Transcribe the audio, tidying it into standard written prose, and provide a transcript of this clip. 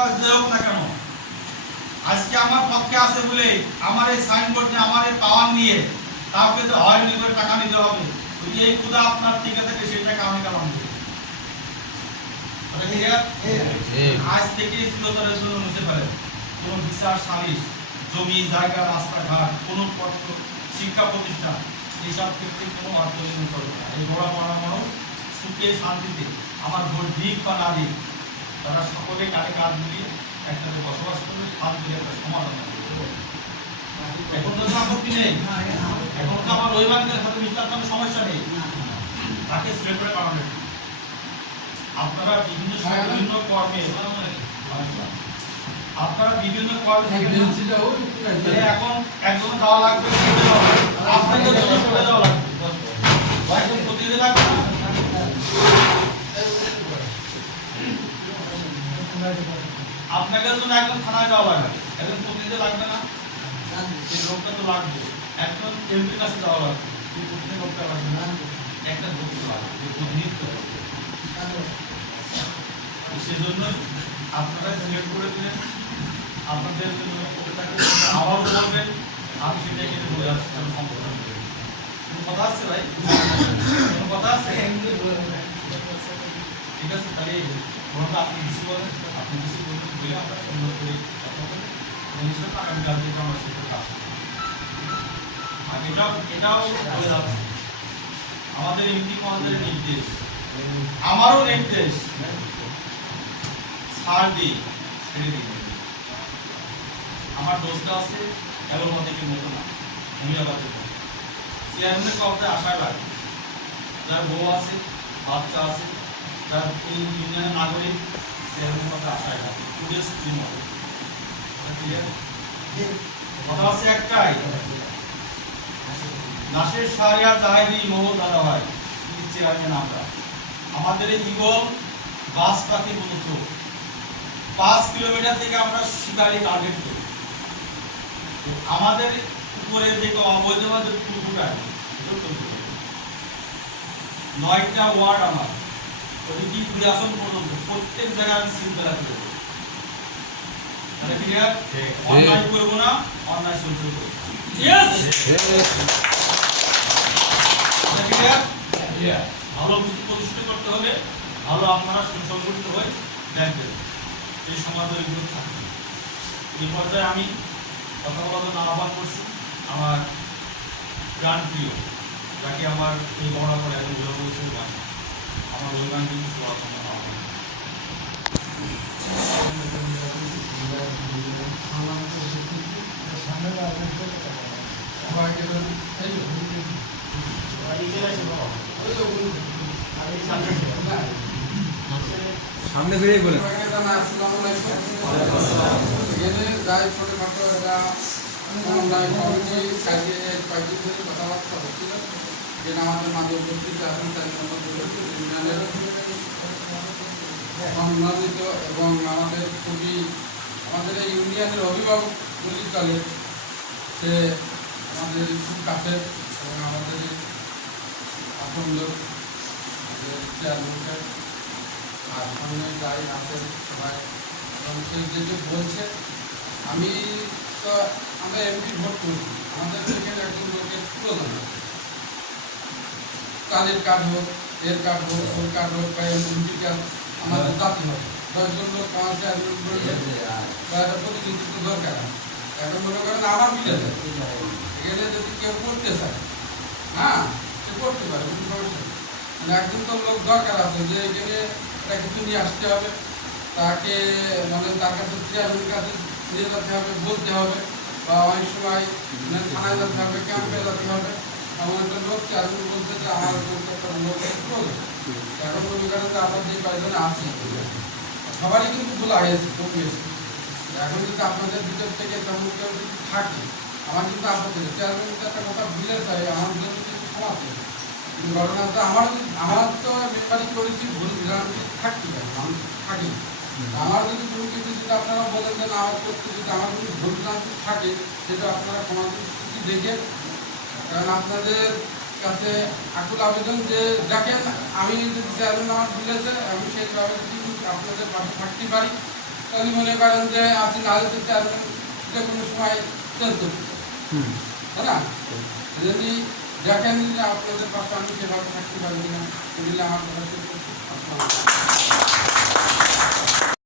কাজ হোক না কেন, আজকে আমার পক্ষে আছে বলে আমার এই সাইনবোর্ড নিয়ে আমার এই পাওয়ার নিয়ে কাউকে তো হয়রানি করে টাকা নিতে হবে। ওই যে এই ক্ষুধা আপনার থেকে থাকে সেই টাকা আমি কামাই দেব। আজ থেকে স্থূলতারের জন্য মুছে ফেলে কোন বিচার সালিশ, জমি জায়গা, রাস্তাঘাট, কোন পত্র, শিক্ষা প্রতিষ্ঠান, এইসব ক্ষেত্রে কোনো অর্থনীতি করবে না। এই বড় বড় মানুষ সুখে শান্তিতে আমার ভোট দিক বা না দিক তারা সকলে কারে কাজ মিলিয়ে একসাথে বসবাস করবে, শান্তির একটা সমাধান করবে। এখন তো আপত্তি নেই, এখন তো আমার ওই বাঙ্গের সাথে মিশতে কোনো সমস্যা নেই, তাকে সিলেক্ট করে কারণে আপনারা বিভিন্ন কর্মে এখন একজন দেওয়া লাগবে, আপনাদের জন্য চলে যাওয়া লাগবে, প্রতিনিধি লাগবে না। আপনাদের জন্য একজন থানায় যাওয়া লাগবে, একজন প্রতিনিধি লাগবে না, এই লোকটা তো লাগবে। একজন এমপির কাছে যাওয়া লাগবে, এই প্রতিনিধি লোকটা লাগবে না, একটা লোক লাগবে, প্রতিনিধিত্ব লাগবে। সেজন্য আপনারা সিলেক্ট করে দিলেন, আপনাদের আবার বলবেন, আমি সেটা এখানে বলে আসছি সম্পর্ক। কোনো কথা আছে ভাই? কোনো কথা আছে? ঠিক আছে, তাহলে আপনি বেশি বলেন, আপনি বেশি বলবেন, বলে আমরা সুন্দর করে কথা বলি। নিশ্চয় আগামীকাল থেকে আমরা সেটা কাজ করি। আর এটাও বলে যাচ্ছে আমাদের এমপি মহোদয়ের নির্দেশ, আমারও নির্দেশ, ছাড় দিই, ছেড়ে দিই। আমার দোষটা আছে এর মধ্যে কি মতো না, আমি আবার চেয়ারম্যানের কবে আশায় লাগে, যার বউ আছে, বাচ্চা আছে, যার এই ইউনিয়নের নাগরিক, চেয়ারম্যানের কবে আশায় লাগে, পুলিশ কি মতো কথা আছে একটাই, নাসের সারিয়া জাহেরি মোহাম্মদ দাদা ভাই চেয়ারম্যান আমরা। আমাদের এই ইগল বাস পাখি মতো 5 কিলোমিটার থেকে আমরা শিকারি টার্গেট করি। আমাদের উপরে যে অবৈধভাবে পুকুরটা 9টা ওয়ার্ড আমার ওইটি প্রশাসন পর্যন্ত প্রত্যেক জায়গায় আমি শৃঙ্খলা করে দেবো। তাহলে ক্লিয়ার, অন্যায় করবো না, অন্যায় সহ্য করবো। ভালো কিছু প্রতিষ্ঠা করতে হলে ভালো আপনারা সুসংগঠিত হয়ে দেখবেন এই সমাজে এগুলো থাকবে। এই পর্যায়ে আমি কথা বলার জন্য আহ্বান করছি আমার প্রাণ প্রিয়, যাকে আমার এই বড় করে একজন বিরোধী হিসেবে জানি, আমার ওই গান কিন্তু বলার জন্য আহ্বান। সামনে বেরিয়ে বলেন। কথাবার্তা হচ্ছিল যে আমাদের মাঝে উপস্থিত আছেন সম্মানিত এবং আমাদের খুবই আমাদের এই ইউনিয়নের অভিভাবক বলি চলে, সে আমাদের খুব কাছের এবং আমাদের আপন লোক চেয়ারম্যান আর সামনে যাই আছেন সবাই, এবং সে যেটা বলছে আমি তো আমরা এমপি ভোট করছি, আমাদের এখানে একজন লোকের প্রয়োজন আছে, কাজের কাজ হোক, এর কাজ হোক, ওর কাজ হোক, বা এমপি কাজ আমাদের জাতি হোক, 10 জন লোক আছে, একজন প্রতিনিধিত্ব দরকার। এখন মনে করেন আমার মিলে যায়, এখানে যদি কেউ করতে চায়, হ্যাঁ সে করতে পারে, কোনো সমস্যা নেই। মানে একজন তো লোক দরকার আছে যে এখানে একটা কিছু নিয়ে আসতে হবে, তাকে মানে তার কাছে চেয়ারম্যানের কাছে নিয়ে যেতে হবে, বলতে হবে, বা অনেক সময় থানায় যেতে হবে, ক্যাম্পে যেতে হবে। এমন একটা লোক চেয়ারম্যান বলছে যে আমার একটা লোকের প্রয়োজন। এখন মনে করেন যে আপনার যে কয়েকজনে আছে সবারই কিন্তু ভুল হয়েছে, কমিয়েছে। এখন কিন্তু আপনাদের ভিতর থেকে তেমন কেউ যদি থাকে, আমার কিন্তু আপত্তি নেই, চেয়ারম্যান কিন্তু একটা কথা ভুলে চাই, আমার জন্য কিন্তু ক্ষমা চাই। কিন্তু ঘটনাটা আমার তো মেম্বারি করেছি, ভুল ভ্রান্তি থাকতে পারে, আমি থাকি। আমার যদি কোনো কিছু যদি আপনারা বলেন যে আমার করতে যদি আমার যদি ভুল ভ্রান্তি থাকে, সেটা আপনারা ক্ষমা দৃষ্টি দেখেন। কারণ আপনাদের কাছে আকুল আবেদন যে দেখেন, আমি যদি চেয়ারম্যান আমার ভুলেছে, আমি সেইভাবে যদি আপনাদের পাশে থাকতে পারি, তাহলে মনে করেন যে আপনি নাহলে তো চেয়ারম্যান যে কোনো সময় চেঞ্জ করতে তাই না? যদি দেখেন যে আপনাদের পাশে আমি সেভাবে থাকতে পারি কিনা, এগুলো আমার কথা শেষ করছি। আসসালামু আলাইকুম।